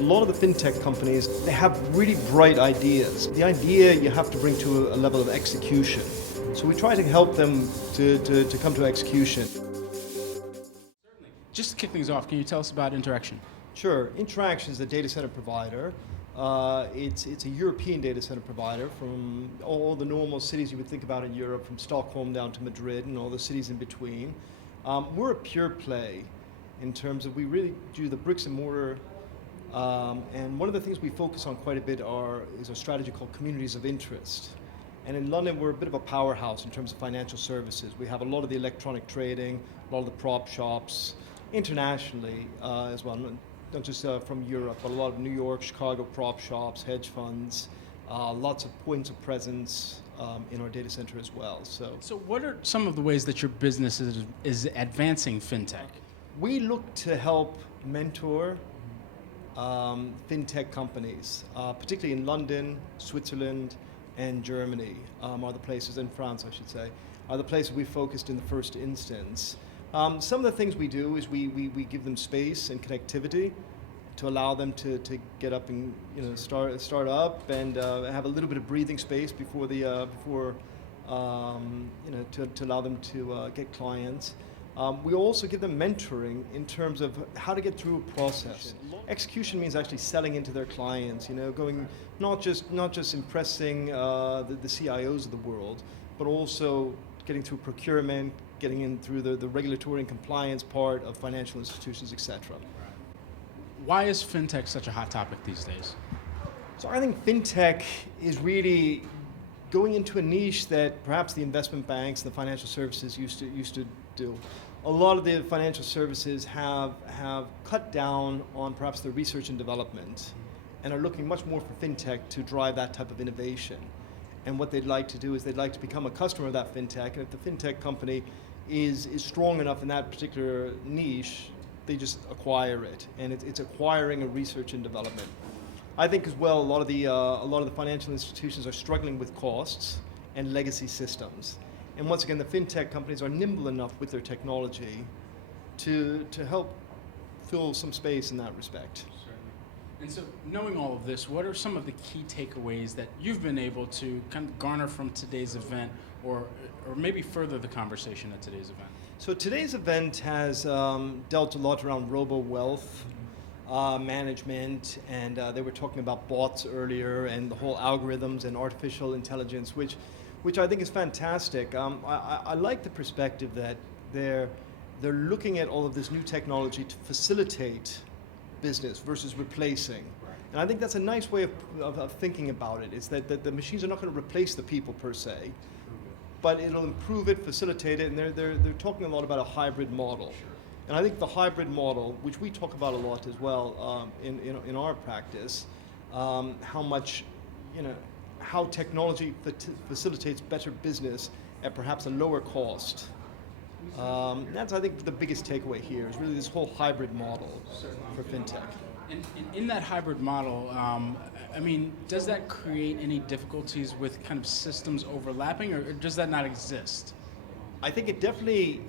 A lot of the FinTech companies, they have really bright ideas. The idea you have to bring to a level of execution. So we try to help them to come to execution. Just to kick things off, can you tell us about Interxion? Sure. Interxion is a data center provider. It's a European data center provider from all the normal cities you would think about in Europe, from Stockholm down to Madrid and all the cities in between. We're a pure play in terms of we really do the bricks and mortar. And one of the things we focus on quite a bit is a strategy called communities of interest. And in London, we're a bit of a powerhouse in terms of financial services. We have a lot of the electronic trading, a lot of the prop shops, internationally as well, not just from Europe, but a lot of New York, Chicago prop shops, hedge funds, lots of points of presence in our data center as well. So what are some of the ways that your business is advancing FinTech? We look to help mentor FinTech companies, particularly in London, Switzerland, and Germany are the places, and France I should say, are the places we focused in the first instance. Some of the things we do is we give them space and connectivity to allow them to get up and start up and have a little bit of breathing space before to allow them to get clients. We also give them mentoring in terms of how to get through a process. Execution means actually selling into their clients, going not just impressing the CIOs of the world, but also getting through procurement, getting in through the regulatory and compliance part of financial institutions, etc. Why is FinTech such a hot topic these days? So I think FinTech is really going into a niche that perhaps the investment banks, the financial services used to do. A lot of the financial services have cut down on perhaps their research and development and are looking much more for FinTech to drive that type of innovation. And what they'd like to do is they'd like to become a customer of that FinTech, and if the FinTech company is strong enough in that particular niche, they just acquire it, and it's acquiring a research and development. I think as well, a lot of the financial institutions are struggling with costs and legacy systems. And once again, the FinTech companies are nimble enough with their technology to help fill some space in that respect. And so, knowing all of this, what are some of the key takeaways that you've been able to kind of garner from today's event, or maybe further the conversation at today's event? So today's event has dealt a lot around robo-wealth management, and they were talking about bots earlier and the whole algorithms and artificial intelligence, which I think is fantastic. I like the perspective that they're looking at all of this new technology to facilitate business versus replacing. And I think that's a nice way of thinking about it, is that the machines are not going to replace the people per se, but it'll improve it, facilitate it, and they're talking a lot about a hybrid model. And I think the hybrid model, which we talk about a lot as well in our practice, how technology facilitates better business at perhaps a lower cost. That's, I think, the biggest takeaway here is really this whole hybrid model for FinTech. And in that hybrid model, does that create any difficulties with kind of systems overlapping, or does that not exist? I think it definitely,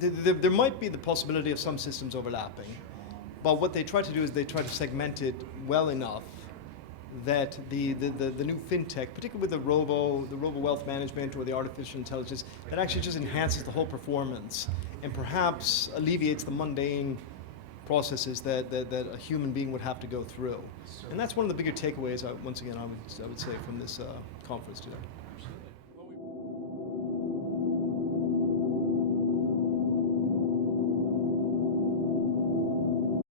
there might be the possibility of some systems overlapping, but what they try to do is they try to segment it well enough that the new FinTech, particularly with the robo-wealth management or the artificial intelligence, that actually just enhances the whole performance and perhaps alleviates the mundane processes that a human being would have to go through. And that's one of the bigger takeaways, once again, I would say from this conference today.